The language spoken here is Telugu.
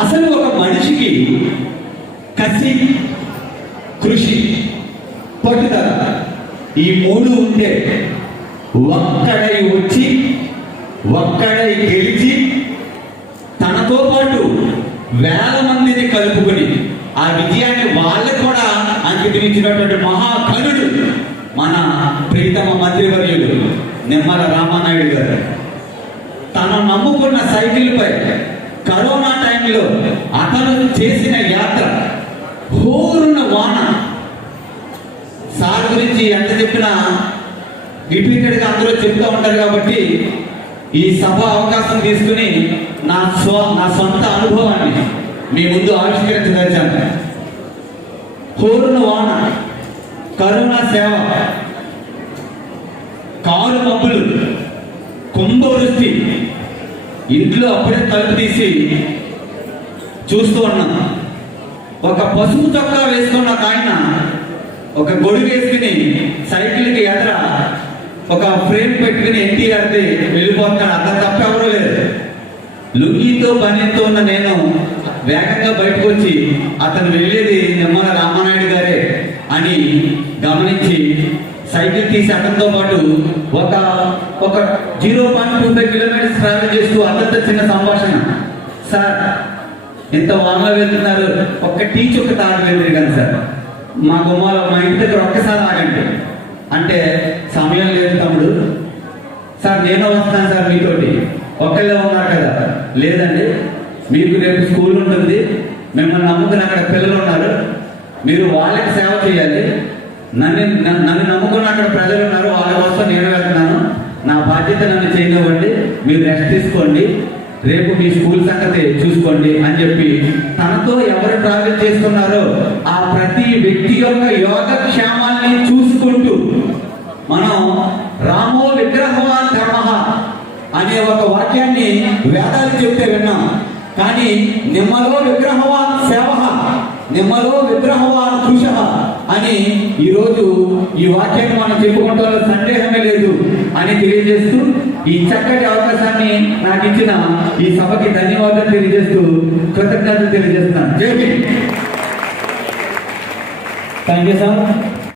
అసలు ఒక మనిషికి కసి, కృషి, పట్టుదల ఈ మూడు ఉంటే ఒక్కడై వచ్చి ఒక్కడై గెలిచి తనతో పాటు వేల మందిని కలుపుకొని ఆ విజయాన్ని వాళ్ళకు కూడా అంకితం ఇచ్చినటువంటి మహాకనుడు మన ప్రీతమ మంత్రివర్యులు నిమ్మల రామానాయుడు గారు. తను నమ్ముకున్న సైకిల్పై కరోనా టైంలో అతను చేసిన యాత్ర, హోరున వాన. సార్ గురించి ఎంత చెప్పినా రిపీటెడ్గా అందరూ చెప్తూ ఉంటారు కాబట్టి ఈ సభ అవకాశం తీసుకుని నా సొంత అనుభవాన్ని మీ ముందు ఆవిష్కరించదలిచాను. హోరున వాన, కరోనా సేవ, కారు మబ్బులు, కుంభవృష్టి, ఇంట్లో అప్పుడే తలుపు తీసి చూస్తూ ఉన్నాం. ఒక పసుపు చొక్కా వేసుకున్న ఆయన ఒక గొడుగు వేసుకుని సైకిల్కి ఎదర ఒక ఫ్రేమ్ పెట్టుకుని ఎన్టీఆర్ది వెళ్ళిపోతాడు. అతను తప్ప ఎవరూ లేదు. లుంగితో బనీతో ఉన్న నేను వేగంగా బయటకు వచ్చి అతను వెళ్ళేది నిమ్మల రామానాయుడు గారే అని గమనించి సైకిల్ తీసి అతనితో పాటు ఒక 0.25 కిలోమీటర్స్ ట్రావెల్ చేస్తూ అతనితో చిన్న సంభాషణ. సార్, ఇంత వానలో వెళ్తున్నారు, ఒక్క టీ చుక్క తాగలేదు కానీ సార్, మా గుమ్మాలో మా ఇంటి దగ్గర ఒక్కసారి ఆగండి అంటే, సమయం లేదు తమ్ముడు, సార్ నేను వస్తాను సార్ మీతోటి, ఒక్కళ్ళే ఉన్నారు కదా. లేదండి, మీకు రేపు స్కూల్ ఉంటుంది, మిమ్మల్ని నమ్ముకుని అక్కడ పిల్లలు ఉన్నారు, మీరు వాళ్ళకి సేవ చేయాలి. నన్ను నమ్ముకుని అక్కడ ప్రజలు ఉన్నారు, వాళ్ళ కోసం నేను వెళ్తున్నాను, నా బాధ్యత నన్ను చేయనివ్వండి, మీరు రెస్ట్ తీసుకోండి, రేపు మీ స్కూల్ సంగతి చూసుకోండి అని చెప్పి తనతో ఎవరు ట్రావెల్ చేస్తున్నారో ఆ ప్రతి వ్యక్తి యొక్క యోగక్షేమాన్ని చూసుకుంటూ మనం రామో విగ్రహవాన్ ధర్మః అనే ఒక వాక్యాన్ని వేదాలు చెప్తే విన్నాం. కానీ నిమ్మలో విగ్రహవాన్ సేవః, నిమ్మలో విగ్రహవాన్ కృషః అని ఈరోజు ఈ వాక్యాన్ని మనం చెప్పుకుంటాం, సందేహమే లేదు అని తెలియజేస్తూ ఈ చక్కటి అవకాశాన్ని నాకు ఇచ్చిన ఈ సభకి ధన్యవాదాలు తెలియజేస్తూ కృతజ్ఞతలు తెలియజేస్తున్నాను. జై హింద్. Thank you sir.